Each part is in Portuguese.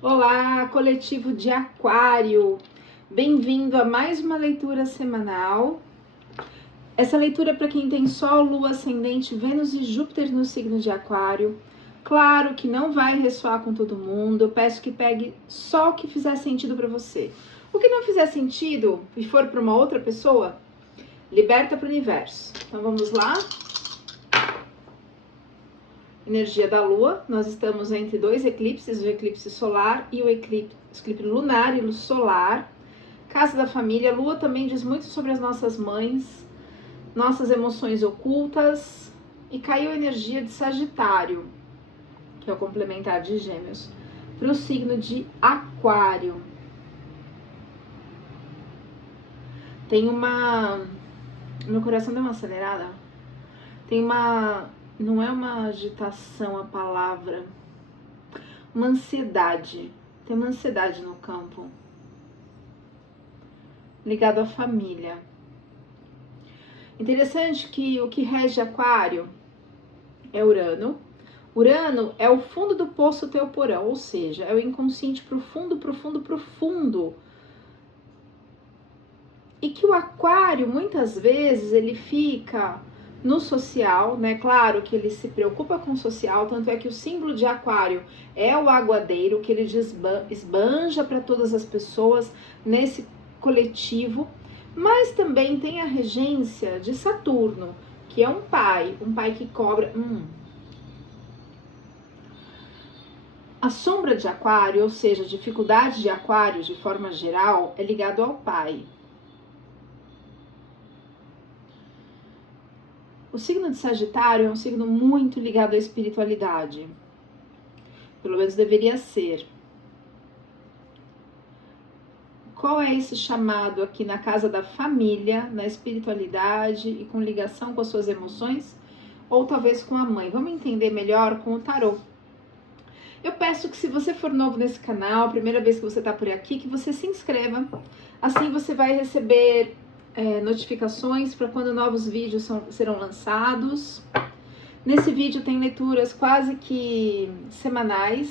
Olá, coletivo de Aquário! Bem-vindo a mais uma leitura semanal. Essa leitura é para quem tem Sol, Lua, Ascendente, Vênus e Júpiter no signo de Aquário. Claro que não vai ressoar com todo mundo, eu peço que pegue só o que fizer sentido para você. O que não fizer sentido e for para uma outra pessoa, liberta para o universo. Então vamos lá. Energia da Lua, nós estamos entre dois eclipses, o eclipse solar e o eclipse lunar e solar. Casa da família, Lua também diz muito sobre as nossas mães, nossas emoções ocultas, e caiu a energia de Sagitário, que é o complementar de Gêmeos, para o signo de Aquário. Tem uma... Meu coração deu uma acelerada. Tem uma... Não é uma agitação a palavra, uma ansiedade. Tem uma ansiedade no campo, ligado à família. Interessante que o que rege Aquário é Urano. Urano é o fundo do poço teu porão, ou seja, é o inconsciente profundo, profundo, profundo. E que o Aquário, muitas vezes, ele fica no social, né? Claro que ele se preocupa com o social, tanto é que o símbolo de Aquário é o aguadeiro, que ele esbanja para todas as pessoas nesse coletivo, mas também tem a regência de Saturno, que é um pai que cobra. A sombra de Aquário, ou seja, a dificuldade de Aquário de forma geral, é ligado ao pai. O signo de Sagitário é um signo muito ligado à espiritualidade. Pelo menos deveria ser. Qual é esse chamado aqui na casa da família, na espiritualidade e com ligação com as suas emoções? Ou talvez com a mãe? Vamos entender melhor com o tarô. Eu peço que, se você for novo nesse canal, primeira vez que você está por aqui, que você se inscreva. Assim você vai receber notificações para quando novos vídeos serão lançados. Nesse vídeo tem leituras quase que semanais.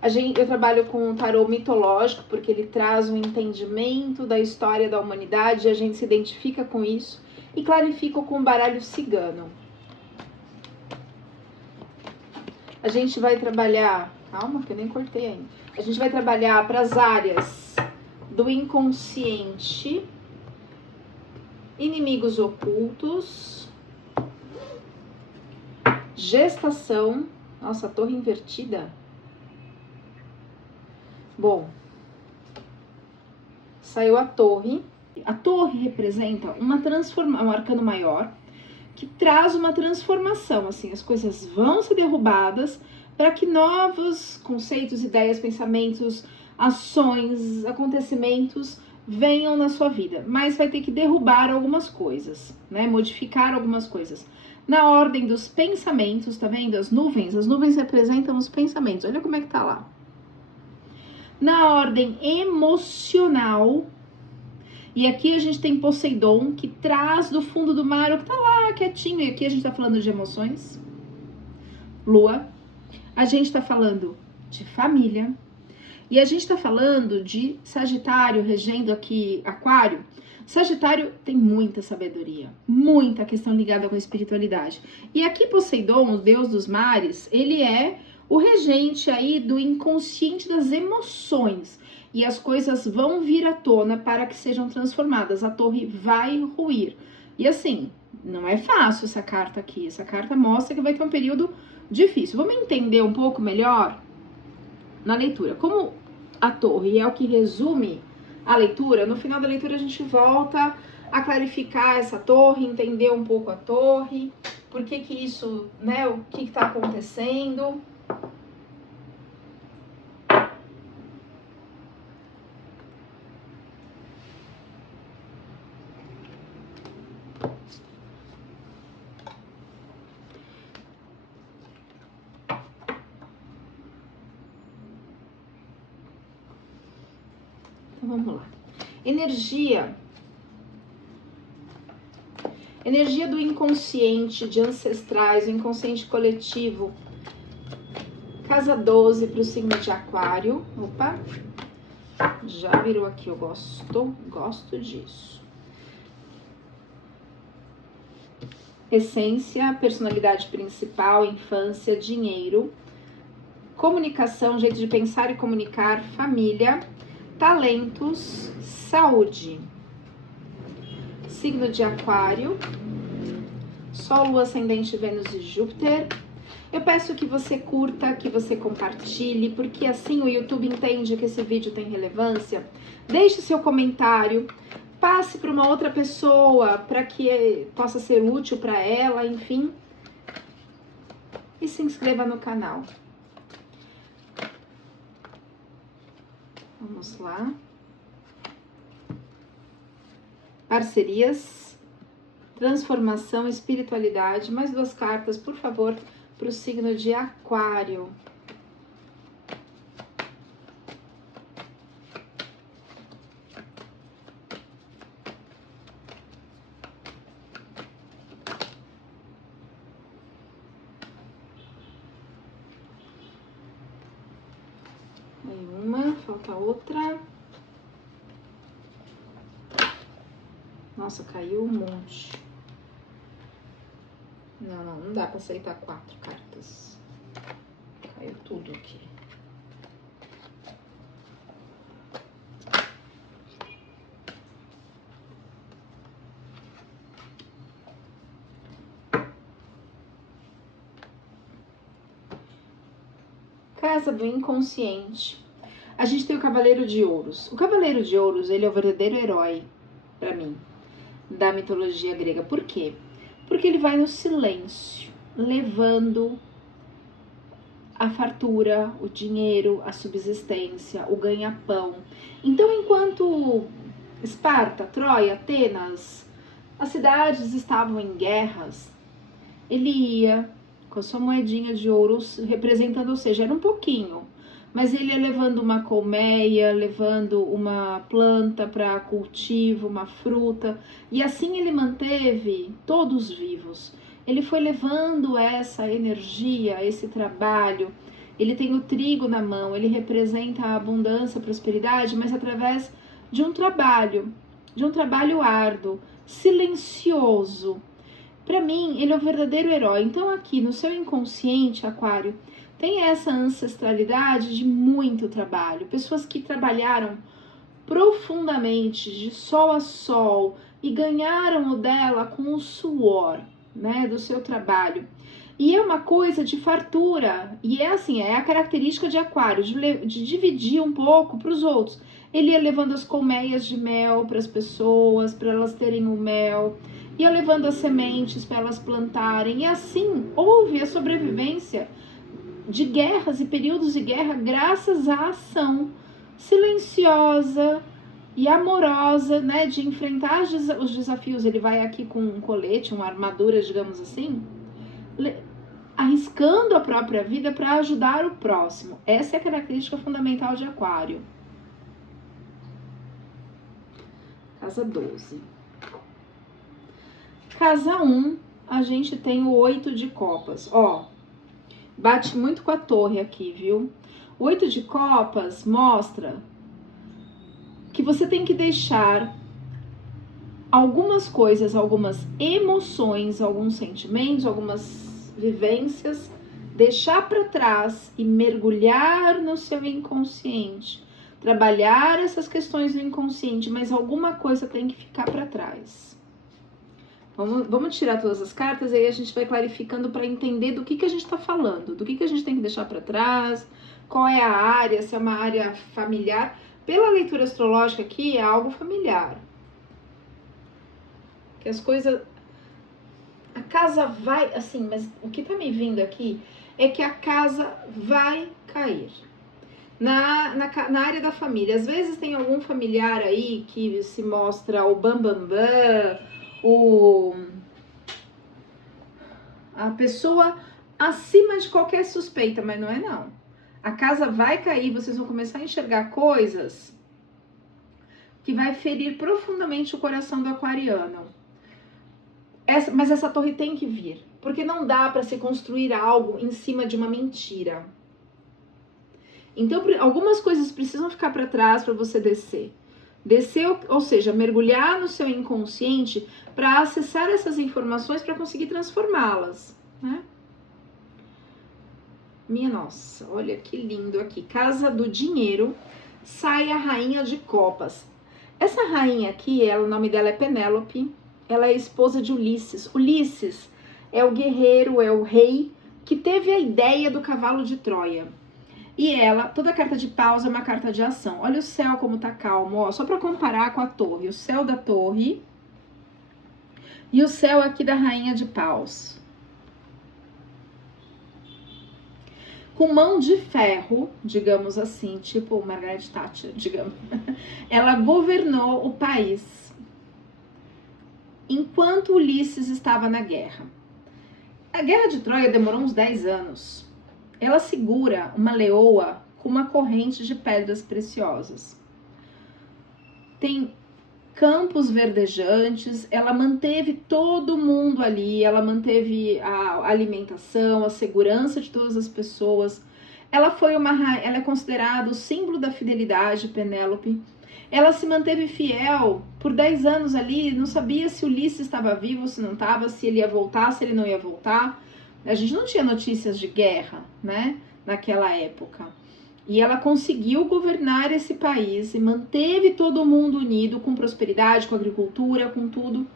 Eu trabalho com um tarô mitológico, porque ele traz um entendimento da história da humanidade, e a gente se identifica com isso, e clarifico com o baralho cigano. A gente vai trabalhar... Calma, que eu nem cortei ainda. A gente vai trabalhar para as áreas do inconsciente, inimigos ocultos, gestação. Nossa, a torre invertida. Bom, saiu a torre. A torre representa uma transformação, um arcano maior, que traz uma transformação, assim, as coisas vão ser derrubadas para que novos conceitos, ideias, pensamentos, ações, acontecimentos venham na sua vida, mas vai ter que derrubar algumas coisas, né? Modificar algumas coisas. Na ordem dos pensamentos, tá vendo? As nuvens representam os pensamentos, olha como é que tá lá. Na ordem emocional, e aqui a gente tem Poseidon, que traz do fundo do mar o que tá lá quietinho, e aqui a gente tá falando de emoções. Lua, a gente tá falando de família, e a gente tá falando de Sagitário, regendo aqui Aquário. Sagitário tem muita sabedoria, muita questão ligada com a espiritualidade. E aqui Poseidon, o deus dos mares, ele é o regente aí do inconsciente das emoções. E as coisas vão vir à tona para que sejam transformadas. A torre vai ruir. E assim, não é fácil essa carta aqui. Essa carta mostra que vai ter um período difícil. Vamos entender um pouco melhor na leitura. Como a torre é o que resume a leitura, no final da leitura a gente volta a clarificar essa torre, entender um pouco a torre, por que que isso, né, o que está acontecendo. Então vamos lá. Energia do inconsciente, de ancestrais, o inconsciente coletivo. Casa 12 para o signo de Aquário. Opa, já virou aqui, eu gosto disso. Essência, personalidade principal, infância, dinheiro, comunicação, jeito de pensar e comunicar, família, talentos, saúde. Signo de Aquário, Sol, Lua, Ascendente, Vênus e Júpiter. Eu peço que você curta, que você compartilhe, porque assim o YouTube entende que esse vídeo tem relevância. Deixe seu comentário, passe para uma outra pessoa, para que possa ser útil para ela, enfim. E se inscreva no canal. Vamos lá. Parcerias, transformação, espiritualidade. Mais 2 cartas, por favor, para o signo de Aquário. Aí uma, falta outra. Nossa, caiu um monte. Não dá pra aceitar 4 cartas. Caiu tudo aqui. Casa do inconsciente. A gente tem o Cavaleiro de Ouros. O Cavaleiro de Ouros, ele é o verdadeiro herói, pra mim, da mitologia grega. Por quê? Porque ele vai no silêncio, levando a fartura, o dinheiro, a subsistência, o ganha-pão. Então, enquanto Esparta, Troia, Atenas, as cidades estavam em guerras, ele ia com a sua moedinha de ouro representando, ou seja, era um pouquinho, mas ele ia levando uma colmeia, levando uma planta para cultivo, uma fruta, e assim ele manteve todos vivos. Ele foi levando essa energia, esse trabalho. Ele tem o trigo na mão, ele representa a abundância, a prosperidade, mas através de um trabalho árduo, silencioso. Para mim, ele é o verdadeiro herói. Então aqui no seu inconsciente, Aquário, tem essa ancestralidade de muito trabalho. Pessoas que trabalharam profundamente, de sol a sol, e ganharam o dela com o suor, né, do seu trabalho. E é uma coisa de fartura, e é assim, é a característica de Aquário, de dividir um pouco para os outros. Ele ia levando as colmeias de mel para as pessoas, para elas terem o mel, ia levando as sementes para elas plantarem, e assim houve a sobrevivência de guerras e períodos de guerra graças à ação silenciosa e amorosa, né, de enfrentar os desafios. Ele vai aqui com um colete, uma armadura, digamos assim, arriscando a própria vida para ajudar o próximo. Essa é a característica fundamental de Aquário. Casa 12. Casa 1, a gente tem o 8 de copas. Ó, bate muito com a torre aqui, viu? O 8 de copas mostra que você tem que deixar algumas coisas, algumas emoções, alguns sentimentos, algumas vivências, deixar para trás e mergulhar no seu inconsciente. Trabalhar essas questões do inconsciente, mas alguma coisa tem que ficar para trás. Vamos tirar todas as cartas e aí a gente vai clarificando para entender do que a gente está falando, do que a gente tem que deixar para trás, qual é a área, se é uma área familiar. Pela leitura astrológica aqui, é algo familiar. Que as coisas... A casa vai... Assim, mas o que tá me vindo aqui é que a casa vai cair. Na área da família. Às vezes tem algum familiar aí que se mostra o bambambam, a pessoa acima de qualquer suspeita, mas não é não. A casa vai cair, vocês vão começar a enxergar coisas que vai ferir profundamente o coração do aquariano. Mas essa torre tem que vir, porque não dá para se construir algo em cima de uma mentira. Então, algumas coisas precisam ficar para trás para você descer. Descer, ou seja, mergulhar no seu inconsciente para acessar essas informações para conseguir transformá-las, né? Minha nossa, olha que lindo aqui. Casa do dinheiro, sai a rainha de copas. Essa rainha aqui, o nome dela é Penélope, ela é esposa de Ulisses. Ulisses é o guerreiro, é o rei que teve a ideia do cavalo de Troia. E ela, toda carta de paus é uma carta de ação. Olha o céu como tá calmo, ó, só para comparar com a torre. O céu da torre e o céu aqui da rainha de paus. Com mão de ferro, digamos assim, tipo Margaret Thatcher, digamos. Ela governou o país enquanto Ulisses estava na guerra. A guerra de Troia demorou uns 10 anos. Ela segura uma leoa com uma corrente de pedras preciosas. Tem campos verdejantes, ela manteve todo mundo ali, ela manteve a alimentação, a segurança de todas as pessoas. Ela é considerada o símbolo da fidelidade, Penélope. Ela se manteve fiel por 10 anos ali, não sabia se Ulisses estava vivo, se não estava, se ele ia voltar, se ele não ia voltar. A gente não tinha notícias de guerra, né, naquela época. E ela conseguiu governar esse país e manteve todo mundo unido, com prosperidade, com agricultura, com tudo.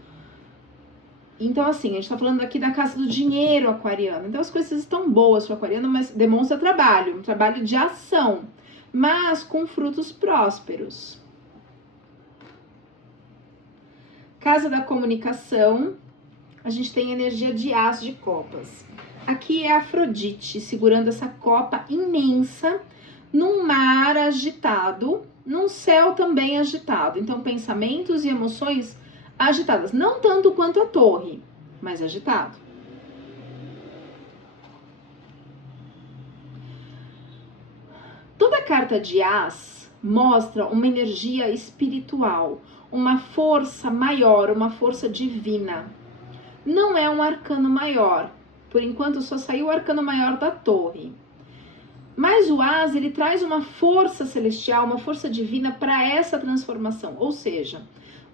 Então, assim, a gente tá falando aqui da casa do dinheiro aquariano. Então, as coisas estão boas para o aquariano, mas demonstra trabalho, um trabalho de ação, mas com frutos prósperos. Casa da comunicação, a gente tem energia de as de copas. Aqui é Afrodite segurando essa copa imensa num mar agitado, num céu também agitado. Então, pensamentos e emoções agitadas. Não tanto quanto a torre, mas agitado. Toda carta de as mostra uma energia espiritual, uma força maior, uma força divina. Não é um arcano maior. Por enquanto só saiu o arcano maior da torre. Mas o as, ele traz uma força celestial, uma força divina para essa transformação. Ou seja,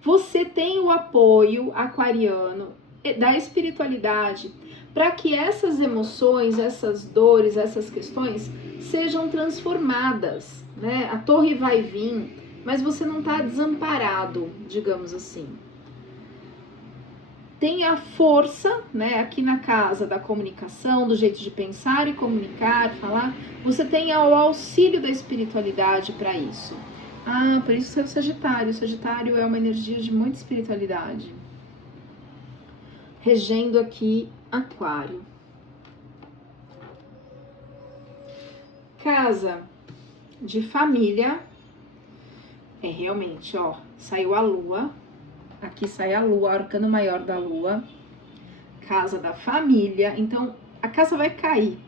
você tem o apoio aquariano da espiritualidade para que essas emoções, essas dores, essas questões sejam transformadas, né? A torre vai vir, mas você não está desamparado, digamos assim. Tem a força, né, aqui na casa da comunicação, do jeito de pensar e comunicar, falar, você tem o auxílio da espiritualidade para isso. Ah, por isso é o Sagitário. O Sagitário é uma energia de muita espiritualidade. Regendo aqui Aquário. Casa de família. É realmente, ó, saiu a lua. Aqui sai a lua, o arcano maior da lua. Casa da família. Então, a casa vai cair.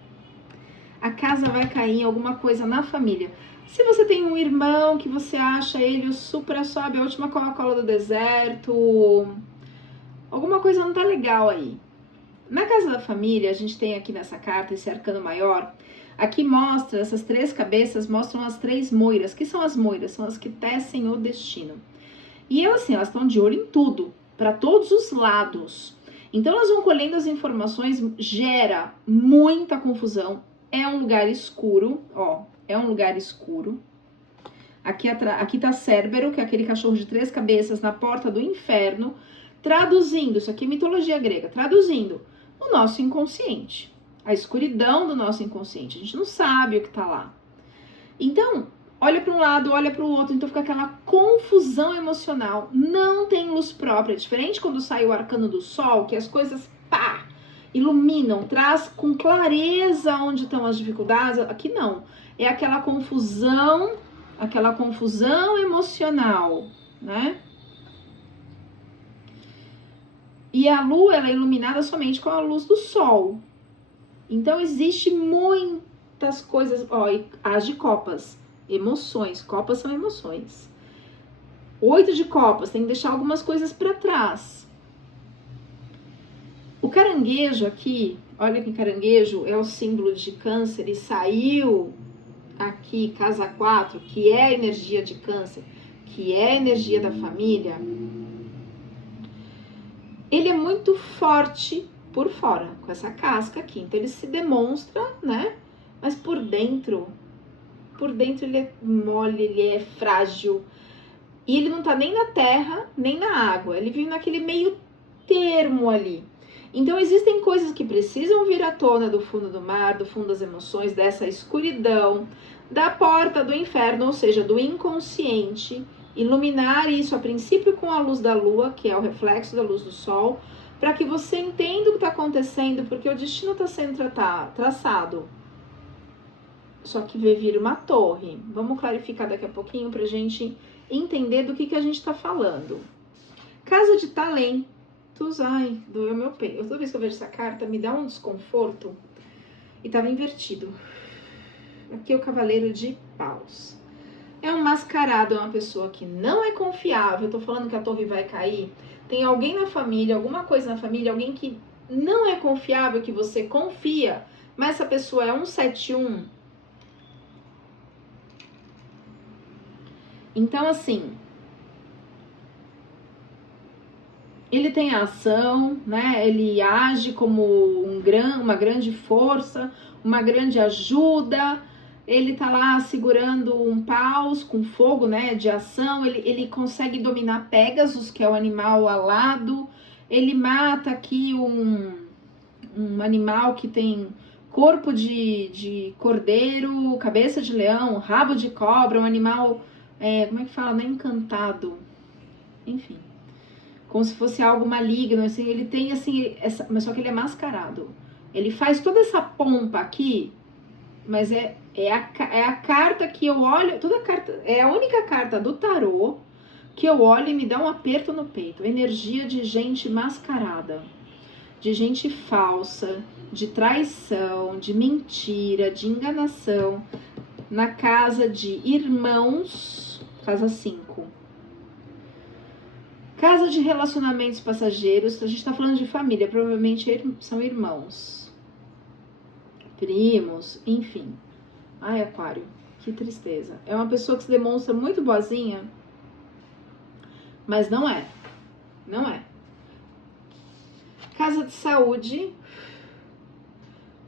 A casa vai cair em alguma coisa na família. Se você tem um irmão que você acha ele o supra, sobe, a última Coca-Cola do deserto, alguma coisa não tá legal aí. Na casa da família, a gente tem aqui nessa carta esse arcano maior. Aqui mostra, essas 3 cabeças mostram as 3 moiras. Que são as moiras? São as que tecem o destino. E elas, assim, elas estão de olho em tudo, para todos os lados. Então, elas vão colhendo as informações, gera muita confusão. É um lugar escuro, ó, é um lugar escuro. Aqui tá Cérbero, que é aquele cachorro de 3 cabeças na porta do inferno, traduzindo, isso aqui é mitologia grega, traduzindo o nosso inconsciente, a escuridão do nosso inconsciente. A gente não sabe o que tá lá. Então, olha para um lado, olha para o outro, então fica aquela confusão emocional. Não tem luz própria. É diferente quando sai o arcano do sol, que as coisas, pá, iluminam, traz com clareza onde estão as dificuldades. Aqui não. É aquela confusão emocional, né? E a lua, ela é iluminada somente com a luz do sol. Então, existe muitas coisas, ó, as de copas. Emoções, copas são emoções. 8 de copas, tem que deixar algumas coisas para trás. O caranguejo aqui, olha que caranguejo é o símbolo de câncer e saiu aqui, casa 4, que é a energia de câncer, que é a energia da família, ele é muito forte por fora, com essa casca aqui. Então ele se demonstra, né? Mas por dentro ele é mole, ele é frágil. E ele não tá nem na terra, nem na água. Ele vive naquele meio termo ali. Então existem coisas que precisam vir à tona do fundo do mar, do fundo das emoções, dessa escuridão, da porta do inferno, ou seja, do inconsciente, iluminar isso a princípio com a luz da lua, que é o reflexo da luz do sol, para que você entenda o que está acontecendo, porque o destino está sendo traçado. Só que vira uma torre. Vamos clarificar daqui a pouquinho para a gente entender do que a gente está falando. Casa de talentos. Ai, doeu meu peito. Toda vez que eu vejo essa carta, me dá um desconforto. E estava invertido. Aqui é o Cavaleiro de Paus. É um mascarado, é uma pessoa que não é confiável. Eu tô falando que a torre vai cair. Tem alguém na família, alguma coisa na família, alguém que não é confiável, que você confia, mas essa pessoa é 171. Então, assim, ele tem a ação, né? Ele age como uma grande força, uma grande ajuda. Ele tá lá segurando um paus com fogo, né, de ação. Ele consegue dominar Pegasus, que é o animal alado. Ele mata aqui um animal que tem corpo de cordeiro, cabeça de leão, rabo de cobra, um animal, como é que fala, né, encantado. Enfim, como se fosse algo maligno, assim. Ele tem, assim, mas só que ele é mascarado. Ele faz toda essa pompa aqui, mas é a carta que eu olho, toda carta, é a única carta do tarô que eu olho e me dá um aperto no peito. Energia de gente mascarada, de gente falsa, de traição, de mentira, de enganação, na casa de irmãos, casa 5. Casa de relacionamentos passageiros, a gente tá falando de família, provavelmente são irmãos, primos, enfim. Ai, Aquário, que tristeza. É uma pessoa que se demonstra muito boazinha, mas não é. Não é. Casa de saúde.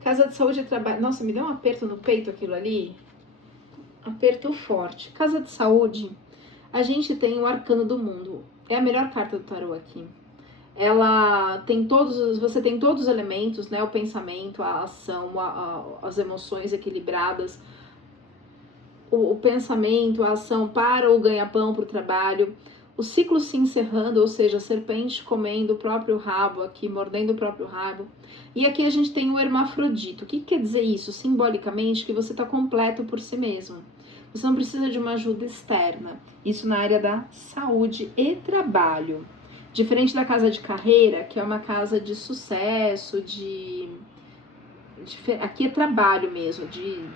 Casa de saúde e trabalho. Nossa, me deu um aperto no peito aquilo ali. Aperto forte. Casa de saúde. A gente tem o Arcano do Mundo. É a melhor carta do tarô aqui. Ela tem você tem todos os elementos, né? O pensamento, a ação, as emoções equilibradas. O pensamento, a ação para o ganha-pão, para o trabalho, o ciclo se encerrando, ou seja, a serpente comendo o próprio rabo aqui, mordendo o próprio rabo. E aqui a gente tem o hermafrodito. O que quer dizer isso? Simbolicamente, que você está completo por si mesmo. Você não precisa de uma ajuda externa. Isso na área da saúde e trabalho. Diferente da casa de carreira, que é uma casa de sucesso, aqui é trabalho mesmo, de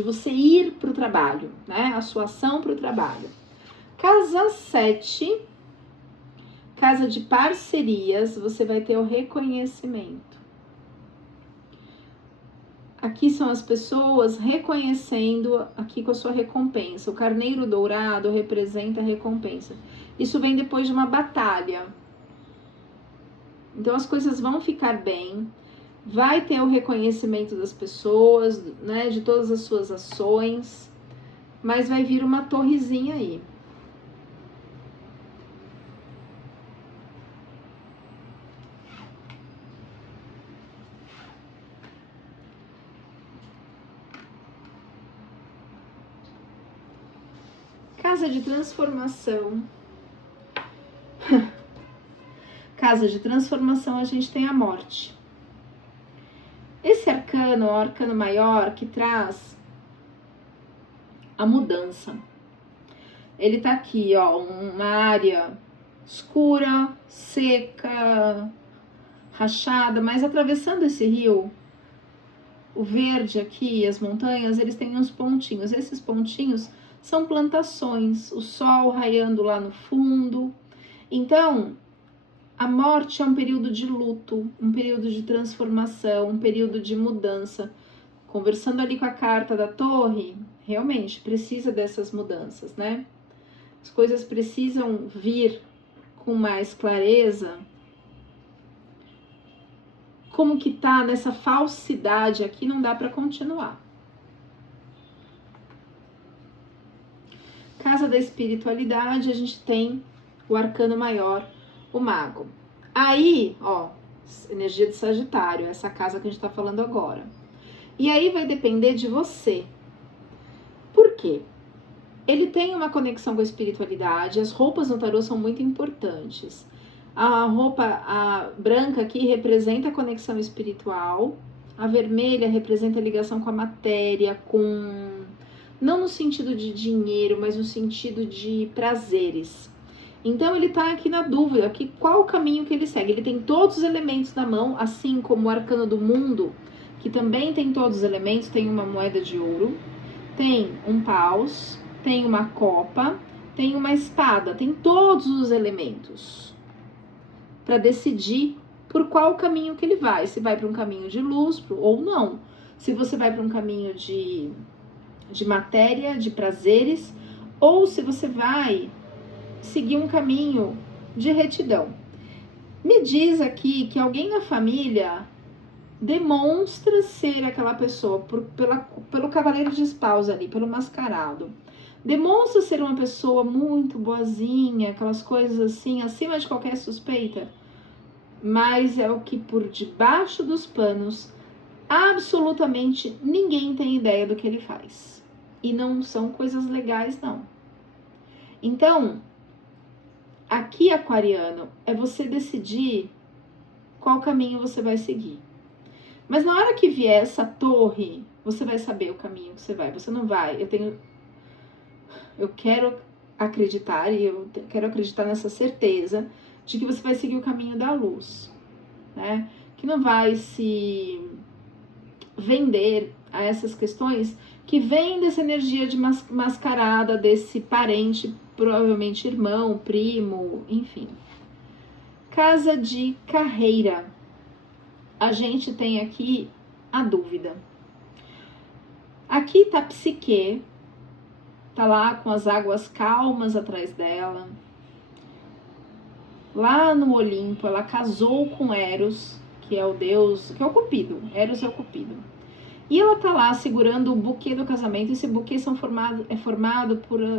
você ir para o trabalho, né? A sua ação para o trabalho. Casa 7, casa de parcerias, você vai ter o reconhecimento. Aqui são as pessoas reconhecendo aqui com a sua recompensa. O carneiro dourado representa a recompensa. Isso vem depois de uma batalha. Então as coisas vão ficar bem. Vai ter o reconhecimento das pessoas, né, de todas as suas ações, mas vai vir uma torrezinha aí. Casa de transformação. Casa de transformação, a gente tem a morte. Esse arcano é o arcano maior que traz a mudança. Ele tá aqui, ó, uma área escura, seca, rachada, mas atravessando esse rio, o verde aqui, as montanhas, eles têm uns pontinhos. Esses pontinhos são plantações, o sol raiando lá no fundo. Então, a morte é um período de luto, um período de transformação, um período de mudança. conversando ali com a carta da Torre, realmente precisa dessas mudanças, né? As coisas precisam vir com mais clareza. Como que tá nessa falsidade aqui, não dá para continuar. Casa da espiritualidade, a gente tem o arcano maior, o mago. Aí, ó, energia de Sagitário, essa casa que a gente tá falando agora. E aí vai depender de você. Por quê? Ele tem uma conexão com a espiritualidade, as roupas no tarô são muito importantes. A roupa branca aqui representa a conexão espiritual, a vermelha representa a ligação com a matéria, não no sentido de dinheiro, mas no sentido de prazeres. Então ele tá aqui na dúvida, aqui qual o caminho que ele segue. Ele tem todos os elementos na mão, assim como o arcano do mundo, que também tem todos os elementos, tem uma moeda de ouro, tem um paus, tem uma copa, tem uma espada, tem todos os elementos para decidir por qual caminho que ele vai. Se vai para um caminho de luz ou não. Se você vai para um caminho de matéria, de prazeres, ou se você vai seguir um caminho de retidão. Me diz aqui que alguém na família demonstra ser aquela pessoa pelo cavaleiro de espaus ali, pelo mascarado. Demonstra ser uma pessoa muito boazinha, aquelas coisas assim, acima de qualquer suspeita. Mas é o que por debaixo dos panos, absolutamente ninguém tem ideia do que ele faz. E não são coisas legais, não. Então, aqui, aquariano, é você decidir qual caminho você vai seguir. Mas na hora que vier essa torre, você vai saber o caminho que você vai. Você não vai. Eu quero acreditar, e eu quero acreditar nessa certeza de que você vai seguir o caminho da luz, né? Que não vai se vender a essas questões que vem dessa energia de mascarada, desse parente, provavelmente irmão, primo, enfim. Casa de carreira. A gente tem aqui a dúvida. Aqui tá Psique, tá lá com as águas calmas atrás dela. Lá no Olimpo, ela casou com Eros, que é o deus, que é o Cupido. Eros é o Cupido. E ela tá lá segurando o buquê do casamento. Esse buquê é formado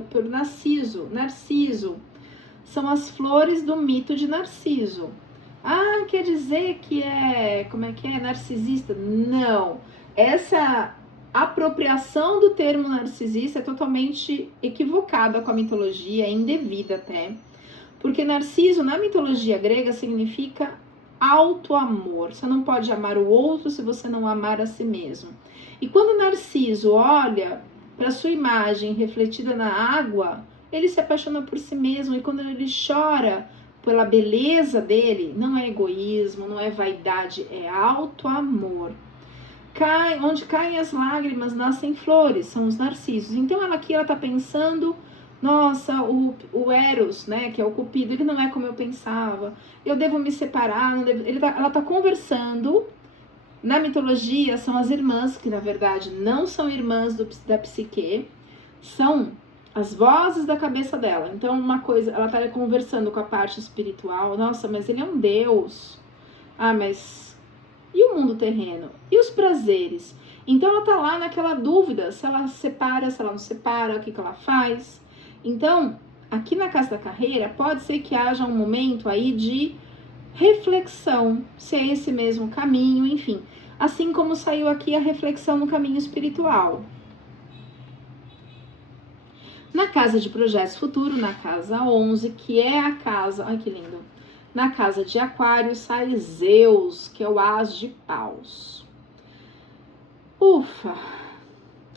por Narciso. Narciso são as flores do mito de Narciso. Ah, quer dizer que como é que é? Narcisista? Não. Essa apropriação do termo narcisista é totalmente equivocada com a mitologia, é indevida até. Porque Narciso, na mitologia grega, significa auto-amor. Você não pode amar o outro se você não amar a si mesmo. E quando Narciso olha para sua imagem refletida na água, ele se apaixona por si mesmo. E quando ele chora pela beleza dele, não é egoísmo, não é vaidade, é auto-amor. Onde caem as lágrimas, nascem flores, são os narcisos. Então ela está pensando, nossa, o Eros, né, que é o Cupido, ele não é como eu pensava, eu devo me separar, ela está conversando. Na mitologia são as irmãs, que na verdade não são irmãs da Psique, são as vozes da cabeça dela. Então uma coisa, ela está conversando com a parte espiritual, nossa, mas ele é um deus, mas e o mundo terreno? E os prazeres? Então ela tá lá naquela dúvida, se ela separa, se ela não separa, o que ela faz. Então, aqui na casa da carreira, pode ser que haja um momento aí de reflexão, se é esse mesmo caminho, enfim. Assim como saiu aqui a reflexão no caminho espiritual. Na casa de projetos futuro, na casa 11, que é a casa... Ai, que lindo! Na casa de Aquário sai Zeus, que é o as de paus. Ufa!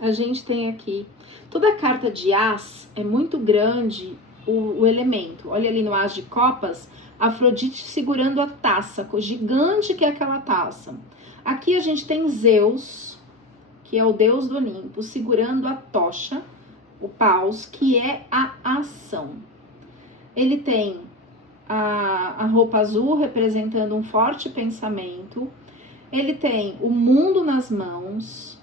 A gente tem aqui... Toda carta de as é muito grande o elemento. Olha ali no as de copas, Afrodite segurando a taça, o gigante que é aquela taça. Aqui a gente tem Zeus, que é o deus do Olimpo, segurando a tocha, o paus, que é a ação. Ele tem a roupa azul representando um forte pensamento. Ele tem o mundo nas mãos.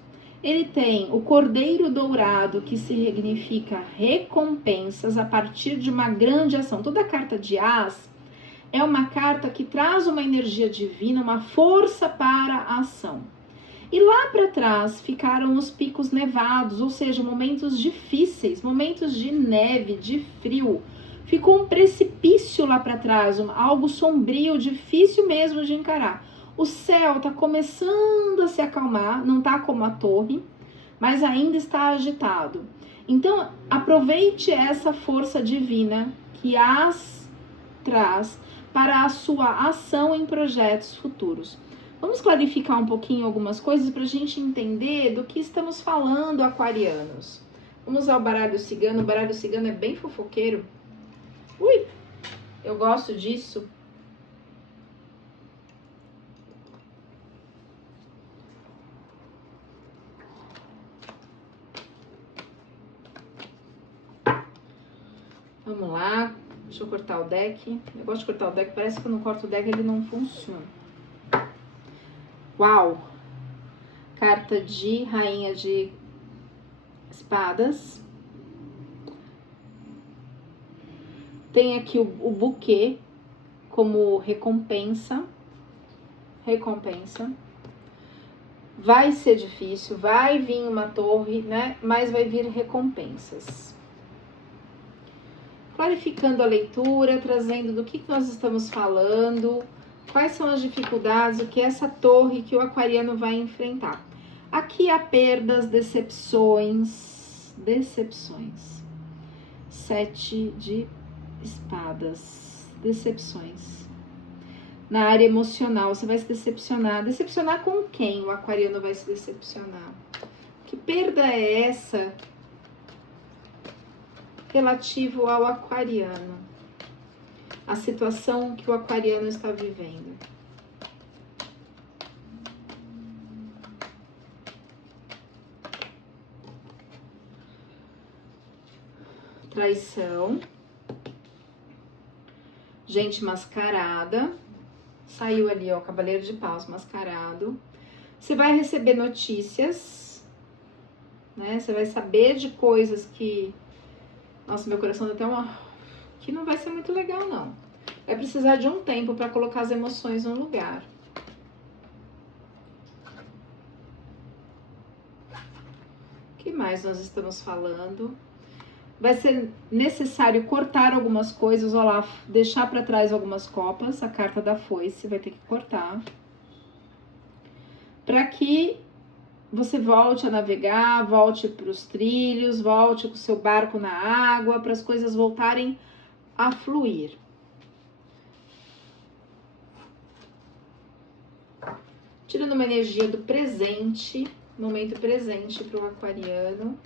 Ele tem o cordeiro dourado, que significa recompensas a partir de uma grande ação. Toda a carta de As é uma carta que traz uma energia divina, uma força para a ação. E lá para trás ficaram os picos nevados, ou seja, momentos difíceis, momentos de neve, de frio. Ficou um precipício lá para trás, algo sombrio, difícil mesmo de encarar. O céu está começando a se acalmar, não está como a torre, mas ainda está agitado. Então, aproveite essa força divina que As traz para a sua ação em projetos futuros. Vamos clarificar um pouquinho algumas coisas para a gente entender do que estamos falando, aquarianos. Vamos usar o baralho cigano. O baralho cigano é bem fofoqueiro. Ui, eu gosto disso. Vamos lá, deixa eu cortar o deck. Eu gosto de cortar o deck, parece que quando eu corto o deck ele não funciona. Uau! Carta de rainha de espadas. Tem aqui o buquê como recompensa. Recompensa. Vai ser difícil, vai vir uma torre, né? Mas vai vir recompensas. Clarificando a leitura, trazendo do que nós estamos falando, quais são as dificuldades, o que é essa torre que o aquariano vai enfrentar. Aqui há perdas, decepções. 7 de espadas, decepções. Na área emocional, você vai se decepcionar. Decepcionar com quem o aquariano vai se decepcionar? Que perda é essa relativo ao aquariano? A situação que o aquariano está vivendo. Traição. Gente mascarada. Saiu ali, ó, Cavaleiro de Paus mascarado. Você vai receber notícias, né? Você vai saber de coisas que... Nossa, meu coração dá até uma... Que não vai ser muito legal, não. Vai precisar de um tempo para colocar as emoções no lugar. O que mais nós estamos falando? Vai ser necessário cortar algumas coisas, olha lá, deixar para trás algumas copas, a carta da foice, vai ter que cortar. Para que você volte a navegar, volte para os trilhos, volte com o seu barco na água, para as coisas voltarem a fluir. Tirando uma energia do presente, momento presente para o aquariano.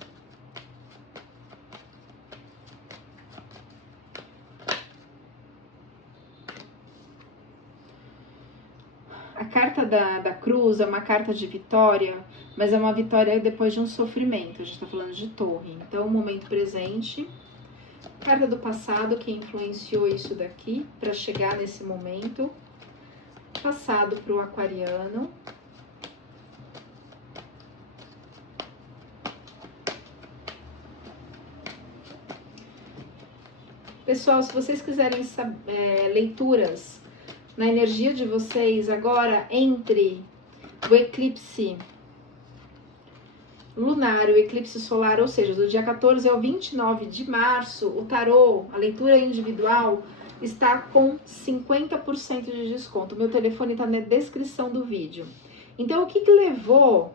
A carta da cruz é uma carta de vitória, mas é uma vitória depois de um sofrimento. A gente está falando de torre. Então, o momento presente. Carta do passado que influenciou isso daqui para chegar nesse momento. Passado para o aquariano. Pessoal, se vocês quiserem leituras na energia de vocês agora entre o eclipse lunar e o eclipse solar, ou seja, do dia 14 ao 29 de março, o tarô, a leitura individual, está com 50% de desconto. Meu telefone está na descrição do vídeo. Então, o que levou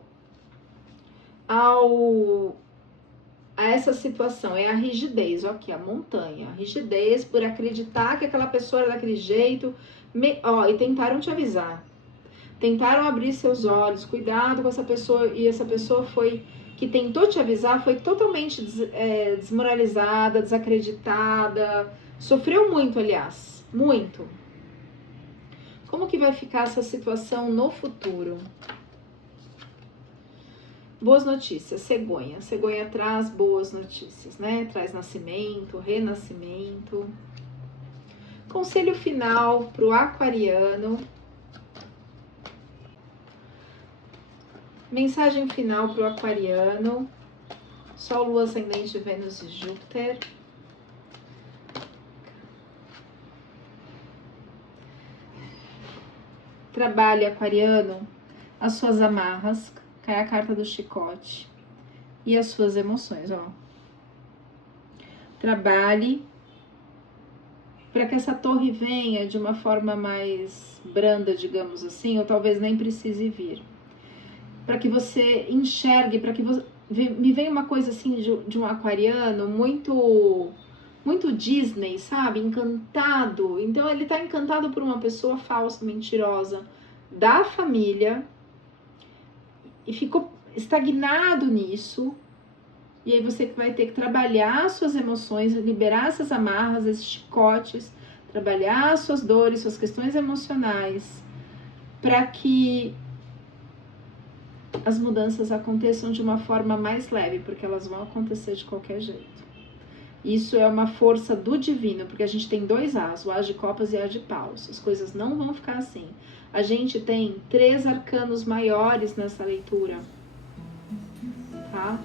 a essa situação? É a rigidez, ó, aqui a montanha, a rigidez por acreditar que aquela pessoa era daquele jeito, e tentaram te avisar, tentaram abrir seus olhos, cuidado com essa pessoa, e essa pessoa que tentou te avisar, foi totalmente desmoralizada, desacreditada, sofreu muito, aliás, muito. Como que vai ficar essa situação no futuro? Boas notícias, cegonha. Cegonha traz boas notícias, né? Traz nascimento, renascimento. Conselho final para o aquariano. Mensagem final para o aquariano. Sol, Lua, Ascendente, Vênus e Júpiter. Trabalhe, aquariano, as suas amarras. Cai a carta do chicote. E as suas emoções, ó. Trabalhe para que essa torre venha de uma forma mais branda, digamos assim, ou talvez nem precise vir. Para que você enxergue, para que você... Me vem uma coisa assim de um aquariano muito Disney, sabe? Encantado. Então ele tá encantado por uma pessoa falsa, mentirosa, da família, e ficou estagnado nisso. E aí você vai ter que trabalhar suas emoções, liberar essas amarras, esses chicotes, trabalhar suas dores, suas questões emocionais, para que as mudanças aconteçam de uma forma mais leve, porque elas vão acontecer de qualquer jeito. Isso é uma força do divino, porque a gente tem dois as, o as de copas e o as de paus. As coisas não vão ficar assim. A gente tem 3 arcanos maiores nessa leitura, tá?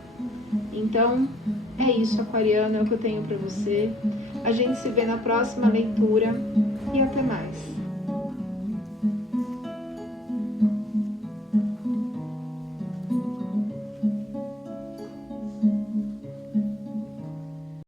Então, é isso, aquariano, é o que eu tenho para você. A gente se vê na próxima leitura e até mais.